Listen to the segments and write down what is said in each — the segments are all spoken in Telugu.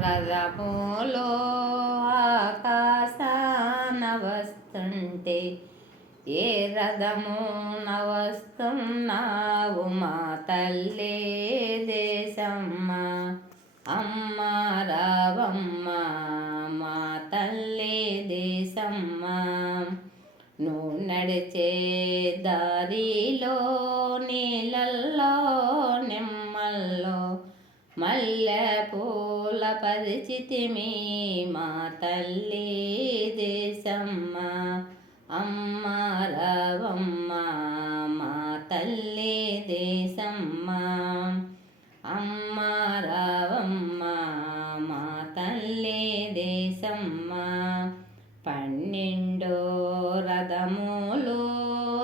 రథములో ఆకాశాన వస్తుంటే ఏ రథము నవస్తున్నావు మా తల్లి దేశమ్మ? అమ్మ రావమ్మ మా తల్లి దేశమ్మ. నువ్వు నడిచే దారిలో నీళ్ళల్లో నిమ్మల్లో మల్లెపూ పరిచితిమి మా తల్లి దేశమ్మ. అమ్మ రవమ్మ మా తల్లి దేశమ్మ. అమ్మ రవమ్మ మా తల్లి దేశమ్మ. పన్నెండో రథములు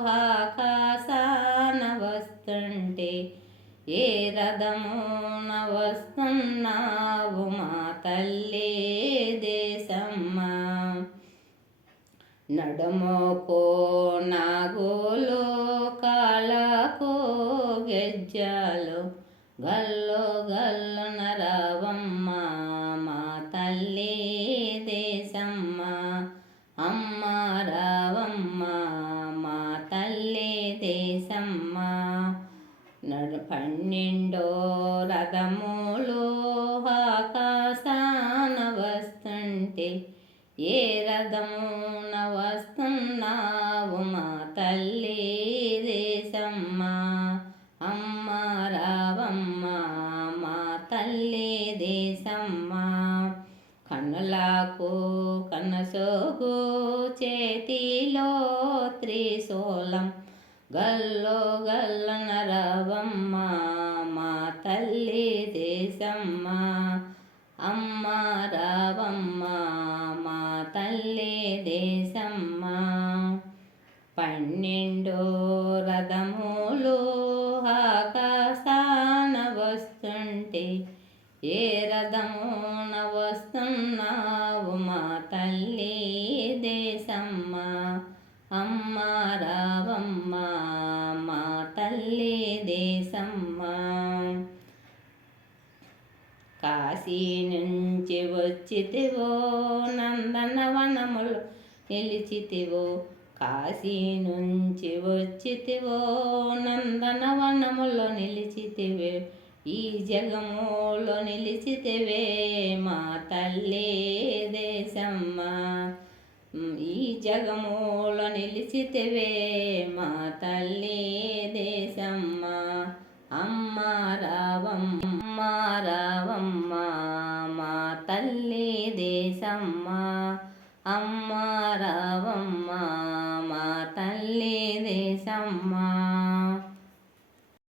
ఆకాశాన వస్తుంటే ఏ రథమున వస్తున్నావు మా తల్లి దేశమ్మ? నడుమోకో నాగోలు కాళకో గెజ్జాలు గల్లో గల్లు నరవమ్మ మా తల్లి దేశమ్మ. అమ్మ రావమ్మ మా తల్లి దేశమ్మ. నడు పన్నెండో రథములు ఆకాశాన వస్తుంటే ఏ రథమున వస్తున్నావు మా తల్లి దేశమ్మ? అమ్మ రావమ్మ మా తల్లి దేశమ్మ? కన్నులకు కనసోగు చేతిలో త్రిశూలం గల్లో గల్ల నరవమ్మ మా తల్లి దేశమ్మ. అమ్మ రావమ్మ మా తల్లి దేశమ్మ. పన్నెండో రథములు ఆకాశాన వస్తుంటే ఏ రథము కాశీ నుంచి వచ్చితివో నందనవనములు నిలిచితివో కాశీ నుంచి వచ్చితివో నందనవనములో నిలిచితివే ఈ జగములో నిలిచితివే మా తల్లి దేశమ్మ. ఈ జగములో నిలిచితివే మా తల్లి రావమ్మ మా తల్లి దేశమ్మ. అమ్మ రావమ్మ